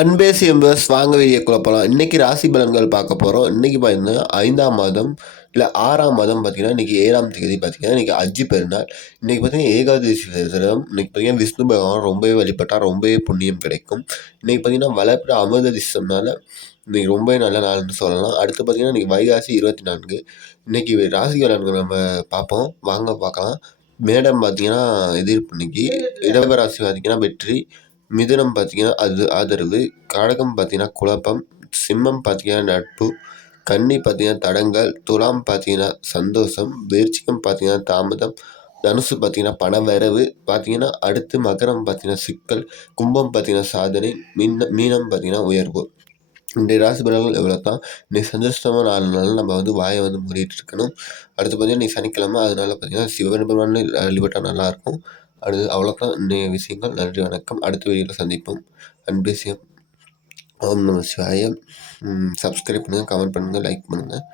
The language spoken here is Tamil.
அன்பேசி எம்பர்ஸ் வாங்க வீடியோக்குள்ள போகலாம். இன்றைக்கி ராசி பலன்கள் பார்க்க போகிறோம். இன்றைக்கி பார்த்தீங்கன்னா 5ஆம் மாதம் இல்லை 6ஆம் மாதம் பார்த்தீங்கன்னா இன்றைக்கி 7ஆம் தேதி பார்த்தீங்கன்னா இன்றைக்கி அஜ்ஜி பெருநாள். இன்றைக்கி பார்த்தீங்கன்னா ஏகாதசி விரதம். இன்றைக்கி பார்த்தீங்கன்னா விஷ்ணு பகவான் ரொம்பவே வழிபட்டால் ரொம்பவே புண்ணியம் கிடைக்கும். இன்றைக்கி பார்த்தீங்கன்னா வளர்ப்பிற அமிர்த திசம்னால இன்றைக்கி ரொம்பவே நல்ல நாள்னு சொல்லலாம். அடுத்து பார்த்தீங்கன்னா இன்றைக்கி வைகாசி 24. இன்றைக்கி ராசி பலன்கள் நம்ம பார்ப்போம். வாங்க பார்க்கலாம். மேடம் பார்த்தீங்கன்னா எதிர்ப்பு இன்னைக்கு. இடவராசி பார்த்தீங்கன்னா வெற்றி. மிதுனம் பார்த்தீங்கன்னா அது ஆதரவு. கடகம் பார்த்தீங்கன்னா குழப்பம். சிம்மம் பார்த்தீங்கன்னா நட்பு. கன்னி பார்த்தீங்கன்னா தடங்கல். துலாம் பார்த்தீங்கன்னா சந்தோஷம். விருச்சிகம் பார்த்தீங்கன்னா தாமதம். தனுசு பார்த்தீங்கன்னா பண வரவு. பார்த்தீங்கன்னா அடுத்து மகரம் பார்த்தீங்கன்னா சிக்கல். கும்பம் பார்த்தீங்கன்னா சாதனை. மீனம் பார்த்தீங்கன்னா உயர்வு. இன்றைய ராசி பலன்கள் எவ்வளோ தான். இன்னைக்கு சந்தோஷமான நாள்னால நம்ம வாயை மூடிட்டு இருக்கணும். அடுத்து பார்த்தீங்கன்னா இன்னைக்கு சனிக்கிழமை, அதனால பார்த்தீங்கன்னா சிவபெருமானை வழிபட்டால் நல்லாயிருக்கும். அடுத்து அவ்வளோதான் இன்றைய விஷயங்கள். நன்றி, வணக்கம். அடுத்த வீடியோவில் சந்திப்போம். அன்பு சிவம். ஓம் நம சிவாய. சப்ஸ்கிரைப் பண்ணுங்கள், கமெண்ட் பண்ணுங்கள், லைக் பண்ணுங்கள்.